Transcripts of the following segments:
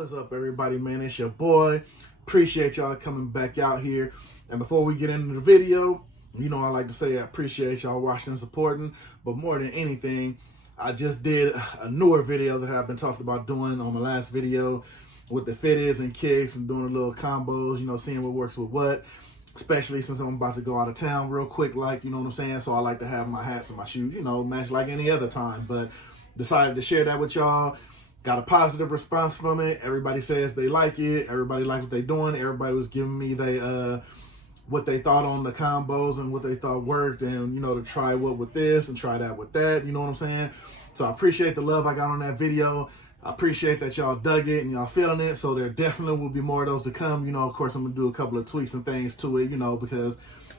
What is up, everybody, man? It's your boy. Appreciate y'all coming back out here. And before we get into the video, you know I like to say I appreciate y'all watching and supporting. But more than anything, I just did a newer video that I've been talking about doing on my last video with the fitteds and kicks and doing a little combos, you know, seeing what works with what. Especially since I'm about to go out of town real quick, like, you know what I'm saying? So I like to have my hats and my shoes, you know, match like any other time. But decided to share that with y'all. Got a positive response from it. Everybody says they like it. Everybody likes what they're doing. Everybody was giving me what they thought on the combos and what they thought worked, and, you know, to try what with this and try that with that, you know what I'm saying? So I appreciate the love I got on that video. I appreciate that y'all dug it and y'all feeling it. So there definitely will be more of those to come. You know, of course, I'm going to do a couple of tweaks and things to it, you know, because,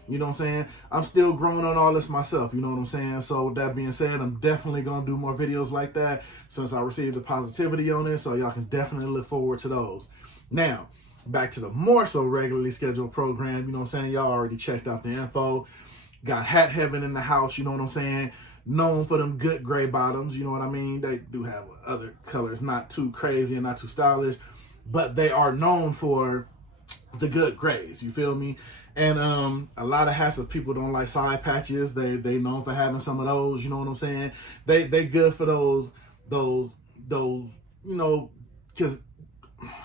you know what I'm saying, I'm still growing on all this myself, you know what I'm saying? So with that being said, I'm definitely going to do more videos like that since I received the positivity on it. So y'all can definitely look forward to those. Now, back to the more so regularly scheduled program, you know what I'm saying? Y'all already checked out the info. Got Hat Heaven in the house, you know what I'm saying? Known for them good gray bottoms, you know what I mean? They do have other colors, not too crazy and not too stylish, but they are known for the good grays, you feel me? And a lot of hats, if people don't like side patches, they known for having some of those, you know what I'm saying? They good for those, you know, because,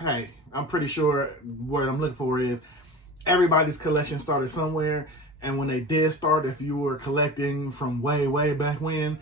hey, I'm pretty sure what I'm looking for is everybody's collection started somewhere. And when they did start, if you were collecting from way back when,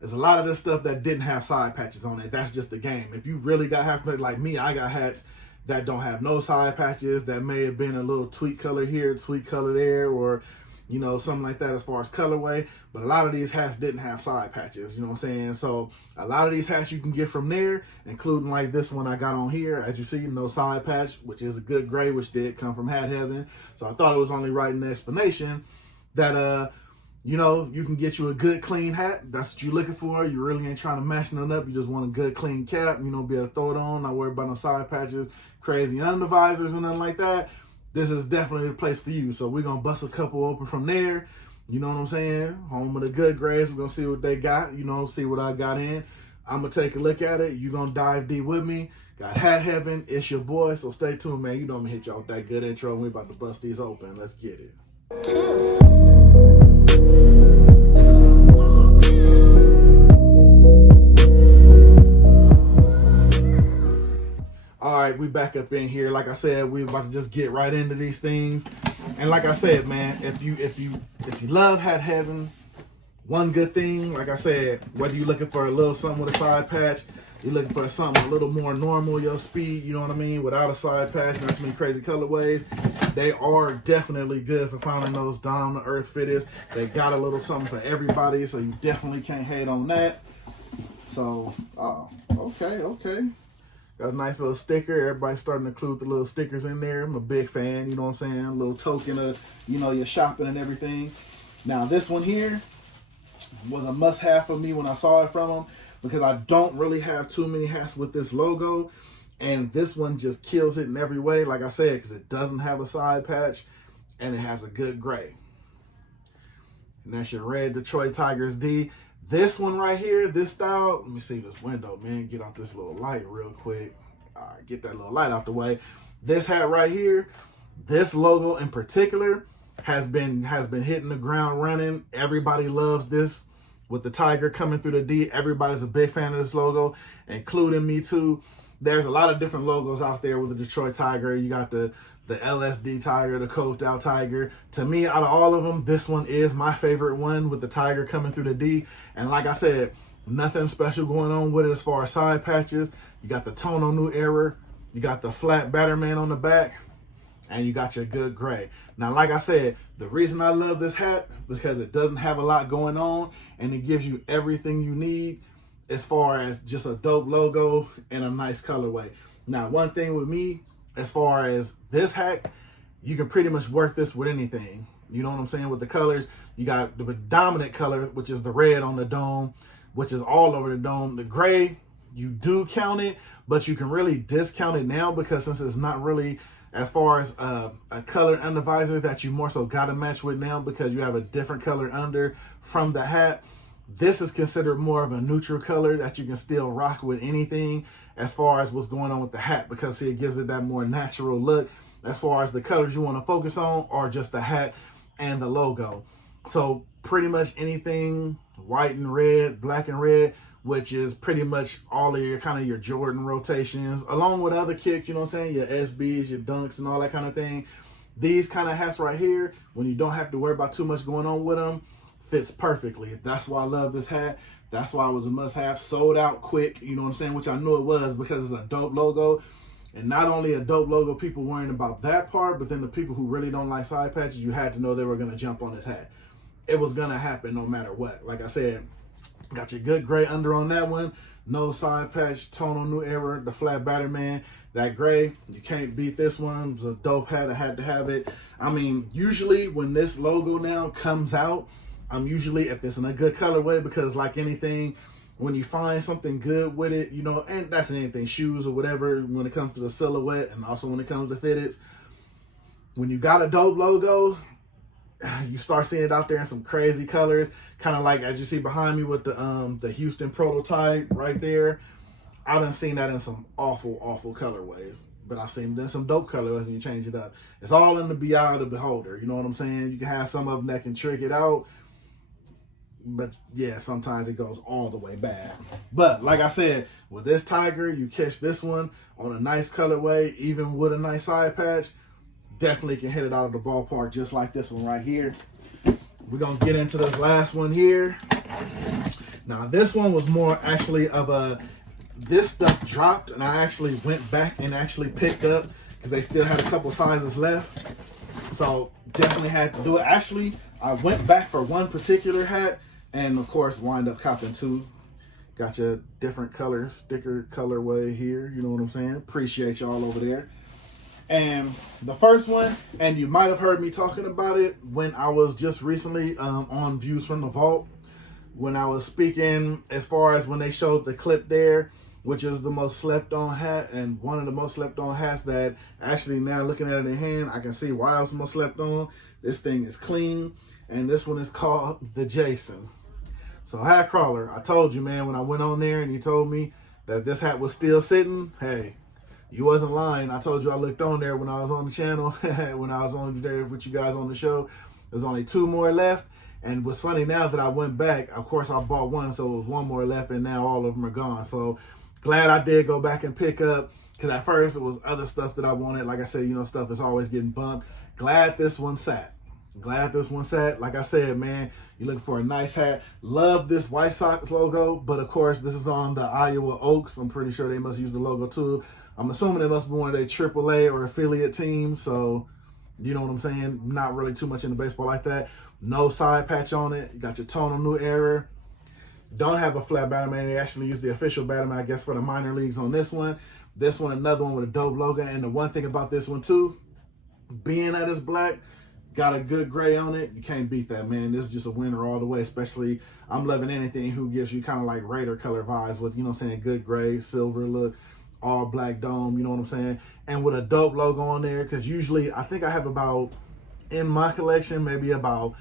there's a lot of this stuff that didn't have side patches on it. That's just the game. If you really got half like me, I got hats that don't have no side patches, that may have been a little tweak color here, tweak color there, or, you know, something like that as far as colorway. But a lot of these hats didn't have side patches, you know what I'm saying? So a lot of these hats you can get from there, including like this one I got on here. As you see, no side patch, which is a good gray, which did come from Hat Heaven. So I thought it was only right in the explanation that, you know, you can get you a good clean hat. That's what you're looking for. You really ain't trying to mash nothing up. You just want a good clean cap, you know, be able to throw it on, not worry about no side patches, crazy under visors and nothing like that. This is definitely the place for you. So we're going to bust a couple open from there. You know what I'm saying? Home of the good grays. We're going to see what they got, you know, see what I got in. I'm going to take a look at it. You're going to dive deep with me. Got Hat Heaven. It's your boy. So stay tuned, man. You know I'm going to hit y'all with that good intro. We're about to bust these open. Let's get it. All right, we back up in here. Like I said, we're about to just get right into these things. And like I said, man, if you love Hat Heaven, one good thing, like I said, whether you're looking for a little something with a side patch, you're looking for something a little more normal, your speed, you know what I mean, without a side patch, not too many crazy colorways, they are definitely good for finding those down-to-earth fitteds. They got a little something for everybody, so you definitely can't hate on that. So, okay. Got a nice little sticker. Everybody's starting to include the little stickers in there. I'm a big fan, you know what I'm saying? A little token of, you know, your shopping and everything. Now, this one here was a must-have for me when I saw it from them, because I don't really have too many hats with this logo, and this one just kills it in every way, like I said, because it doesn't have a side patch, and it has a good gray. And that's your red Detroit Tigers D. This one right here, this style, let me see this window, man, get out this little light real quick. All right, get that little light out the way. This hat right here, this logo in particular, has been hitting the ground running. Everybody loves this. With the tiger coming through the D, everybody's a big fan of this logo, including me too. There's a lot of different logos out there with the Detroit Tiger. You got the LSD Tiger, the coked out Tiger. To me, out of all of them, this one is my favorite one, with the tiger coming through the D. And like I said, nothing special going on with it as far as side patches. You got the Tono New Era, you got the flat Batterman on the back, and you got your good gray. Now, like I said, the reason I love this hat, because it doesn't have a lot going on, and it gives you everything you need as far as just a dope logo and a nice colorway. Now, one thing with me, as far as this hat, you can pretty much work this with anything. You know what I'm saying? With the colors, you got the predominant color, which is the red on the dome, which is all over the dome. The gray, you do count it, but you can really discount it now, because since it's not really as far as a color under visor that you more so got to match with now, because you have a different color under from the hat. This is considered more of a neutral color that you can still rock with anything. as far as what's going on with the hat, because see, it gives it that more natural look. As far as the colors you want to focus on are just the hat and the logo. So pretty much anything white and red, black and red, which is pretty much all of your kind of your Jordan rotations, along with other kicks, you know what I'm saying, your SBs, your dunks, and all that kind of thing. These kind of hats right here, when you don't have to worry about too much going on with them, fits perfectly. That's why I love this hat. That's why it was a must-have. Sold out quick, you know what I'm saying, which I knew it was because it's a dope logo. And not only a dope logo, people worrying about that part, but then the people who really don't like side patches, you had to know they were going to jump on this hat. It was going to happen no matter what. Like I said, got your good gray under on that one. No side patch, tonal new era, the flat Batterman. That gray, you can't beat this one. It's a dope hat. I had to have it. I mean, usually when this logo now comes out, I'm usually, if it's in a good colorway, because like anything, when you find something good with it, you know, and that's anything, shoes or whatever, when it comes to the silhouette and also when it comes to fitteds, when you got a dope logo, you start seeing it out there in some crazy colors, kind of like as you see behind me with the Houston prototype right there. I done seen that in some awful colorways, but I've seen it in some dope colorways when you change it up. It's all in the eye of the beholder, you know what I'm saying? You can have some of them that can trick it out, but yeah, sometimes it goes all the way bad. But like I said, with this Tiger, you catch this one on a nice colorway, even with a nice side patch, definitely can hit it out of the ballpark just like this one right here. We're gonna get into this last one here. Now this one was more actually of a, this stuff dropped and I actually went back and actually picked up because they still had a couple sizes left. So definitely had to do it. Actually, I went back for one particular hat and of course wind up copping two. Got your different color sticker colorway here, you know what I'm saying? Appreciate y'all over there. And the first one, and you might have heard me talking about it when I was just recently on Views from the Vault, when I was speaking as far as when they showed the clip there, which is the most slept on hat and one of the most slept on hats that actually now looking at it in hand, I can see why I was the most slept on. This thing is clean, and this one is called the Jason. So hat crawler, I told you, man, when I went on there and you told me that this hat was still sitting, hey, you wasn't lying. I told you I looked on there when I was on the channel, when I was on there with you guys on the show. There's only two more left. And what's funny now that I went back, of course I bought one, so it was one more left, and now all of them are gone. So glad I did go back and pick up, because at first it was other stuff that I wanted. Like I said, you know, stuff is always getting bumped. Glad this one sat. Glad this one sat. Like I said, man, you're looking for a nice hat. Love this White Sox logo, but of course this is on the Iowa Oaks. I'm pretty sure they must use the logo too. I'm assuming it must be one of their AAA or affiliate teams, so you know what I'm saying? Not really too much into baseball like that. No side patch on it. You got your tonal new era. Don't have a flat Batterman. They actually use the official Batterman, I guess, for the minor leagues on this one. This one, another one with a dope logo. And the one thing about this one too, being that it's black, got a good gray on it, you can't beat that, man. This is just a winner all the way, especially I'm loving anything who gives you kind of like Raider color vibes with, you know what I'm saying, good gray, silver look, all black dome, you know what I'm saying? And with a dope logo on there, because usually I think I have about, in my collection, maybe about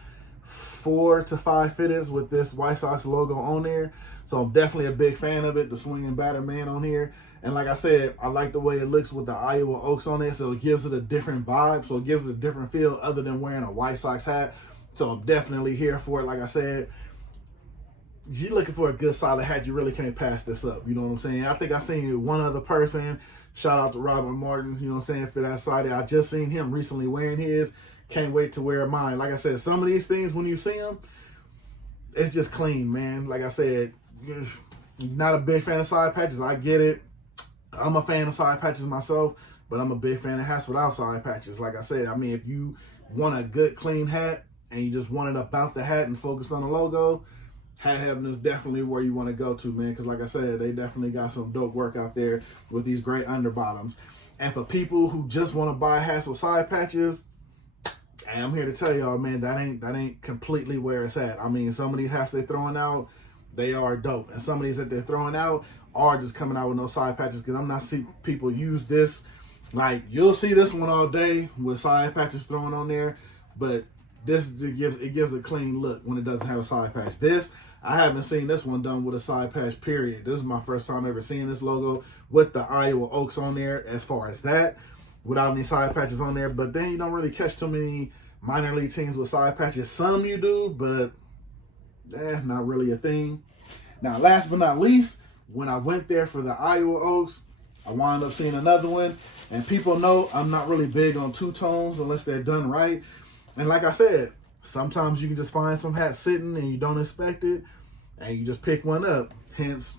4 to 5 fitteds with this White Sox logo on there. So I'm definitely a big fan of it, the swinging batter man on here. And like I said, I like the way it looks with the Iowa Oaks on it, so it gives it a different vibe, so it gives it a different feel other than wearing a White Sox hat. So I'm definitely here for it. Like I said, you're looking for a good solid hat, you really can't pass this up, you know what I'm saying? I think I seen one other person, shout out to Robert Martin, you know what I'm saying, for that side. I just seen him recently wearing his. Can't wait to wear mine. Like I said, some of these things, when you see them, it's just clean, man. Like I said, not a big fan of side patches. I get it. I'm a fan of side patches myself, but I'm a big fan of hats without side patches. Like I said, I mean, if you want a good, clean hat and you just want it about the hat and focus on the logo, Hat Heaven is definitely where you want to go to, man, because like I said, they definitely got some dope work out there with these great underbottoms. And for people who just want to buy hats with side patches, and I'm here to tell y'all, man, that ain't completely where it's at. I mean, some of these hats they're throwing out, they are dope. And some of these that they're throwing out are just coming out with no side patches, because I'm not seeing people use this. Like, you'll see this one all day with side patches thrown on there, but this gives a clean look when it doesn't have a side patch. This, I haven't seen this one done with a side patch, period. This is my first time ever seeing this logo with the Iowa Oaks on there as far as that, without any side patches on there. But then you don't really catch too many minor league teams with side patches. Some you do, but not really a thing. Now, last but not least, when I went there for the Iowa Oaks, I wound up seeing another one. And people know I'm not really big on two-tones unless they're done right. And like I said, sometimes you can just find some hats sitting and you don't expect it, and you just pick one up. Hence,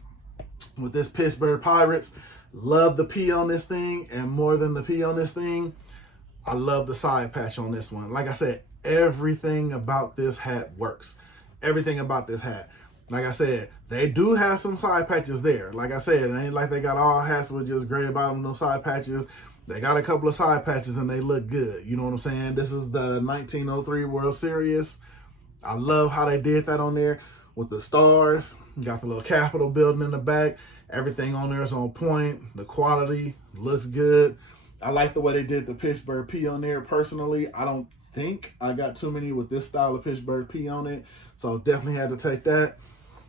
with this Pittsburgh Pirates, love the P on this thing, and more than the P on this thing, I love the side patch on this one. Like I said, everything about this hat works. Everything about this hat. Like I said, they do have some side patches there. Like I said, it ain't like they got all hats with just gray bottom, no side patches. They got a couple of side patches and they look good. You know what I'm saying? This is the 1903 World Series. I love how they did that on there with the stars. You got the little Capitol building in the back. Everything on there is on point. The quality looks good. I like the way they did the Pittsburgh P on there personally. I don't think I got too many with this style of Pittsburgh P on it. So definitely had to take that.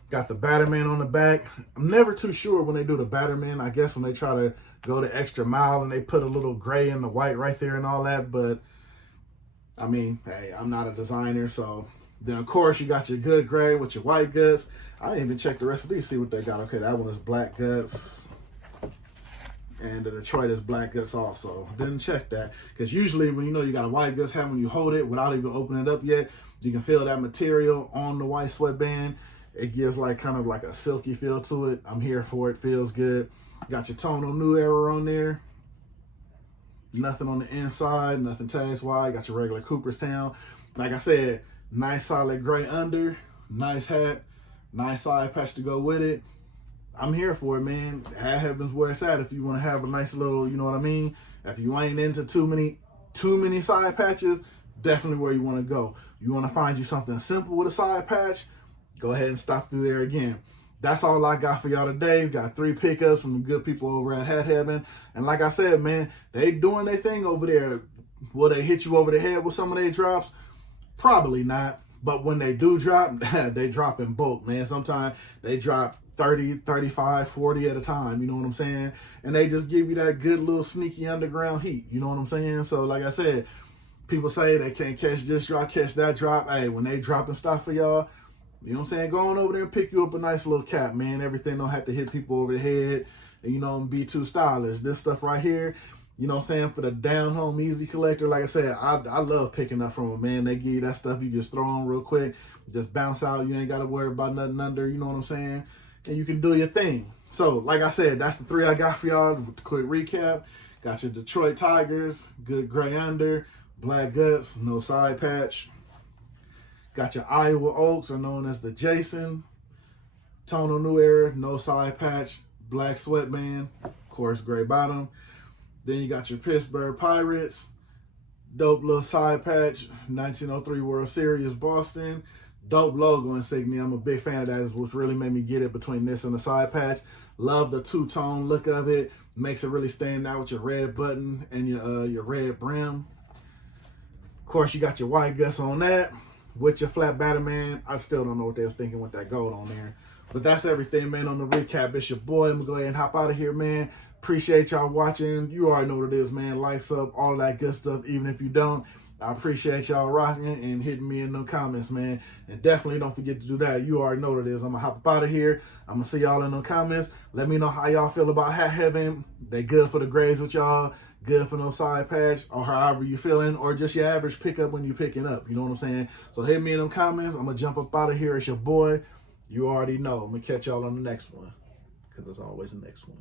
Got the Batterman on the back. I'm never too sure when they do the Batterman. I guess when they try to go the extra mile and they put a little gray and the white right there and all that. But, I mean, hey, I'm not a designer. So, then, of course, you got your good gray with your white guts. I didn't even check the rest of these, see what they got. Okay, that one is black guts. And the Detroit is black guts also. Didn't check that. Because usually when you know you got a white guts hat, when you hold it without even opening it up yet, you can feel that material on the white sweatband. It gives like kind of like a silky feel to it. I'm here for it. Feels good. Got your tonal new era on there. Nothing on the inside. Nothing tags wide. Got your regular Cooperstown. Like I said, nice solid gray under. Nice hat. Nice side patch to go with it. I'm here for it, man. Hat heaven's where it's at if you want to have a nice little, you know what I mean? If you ain't into too many side patches, definitely where you want to go. You want to find you something simple with a side patch, go ahead and stop through there again. That's all I got for y'all today. We got 3 pickups from the good people over at Hat Heaven. And like I said, man, they doing their thing over there. Will they hit you over the head with some of their drops? Probably not. But when they do drop, they drop in bulk, man. Sometimes they drop 30, 35, 40 at a time, you know what I'm saying? And they just give you that good little sneaky underground heat, you know what I'm saying? So like I said, people say they can't catch this drop, catch that drop. Hey, when they dropping stuff for y'all, you know what I'm saying? Go on over there and pick you up a nice little cap, man. Everything don't have to hit people over the head and, you know, and be too stylish. This stuff right here, you know what I'm saying, for the down-home easy collector, like I said, I love picking up from them, man. They give you that stuff you just throw on real quick, just bounce out. You ain't got to worry about nothing under, you know what I'm saying? And you can do your thing. So, like I said, that's the 3 I got for y'all. With the quick recap, got your Detroit Tigers, good gray under, black guts, no side patch. Got your Iowa Oaks, are known as the Jason. Tonal New Era, no side patch, black sweatband, of course, gray bottom. Then you got your Pittsburgh Pirates, dope little side patch, 1903 World Series, Boston. Dope logo insignia. I'm a big fan of that. Is what really made me get it between this and the side patch. Love the two-tone look of it. Makes it really stand out with your red button and your red brim. Of course, you got your white guts on that with your flat Batterman. I still don't know what they was thinking with that gold on there. But that's everything, man, on the recap. It's your boy. I'm going to go ahead and hop out of here, man. Appreciate y'all watching. You already know what it is, man. Like, sub, all that good stuff, even if you don't. I appreciate y'all rocking and hitting me in the comments, man. And definitely don't forget to do that. You already know what it is. I'm going to hop up out of here. I'm going to see y'all in the comments. Let me know how y'all feel about Hat Heaven. They good for the grades with y'all. Good for no side patch, or however you feeling, or just your average pickup when you picking up. You know what I'm saying? So hit me in them comments. I'm going to jump up out of here. It's your boy. You already know. I'm going to catch y'all on the next one, because there's always the next one.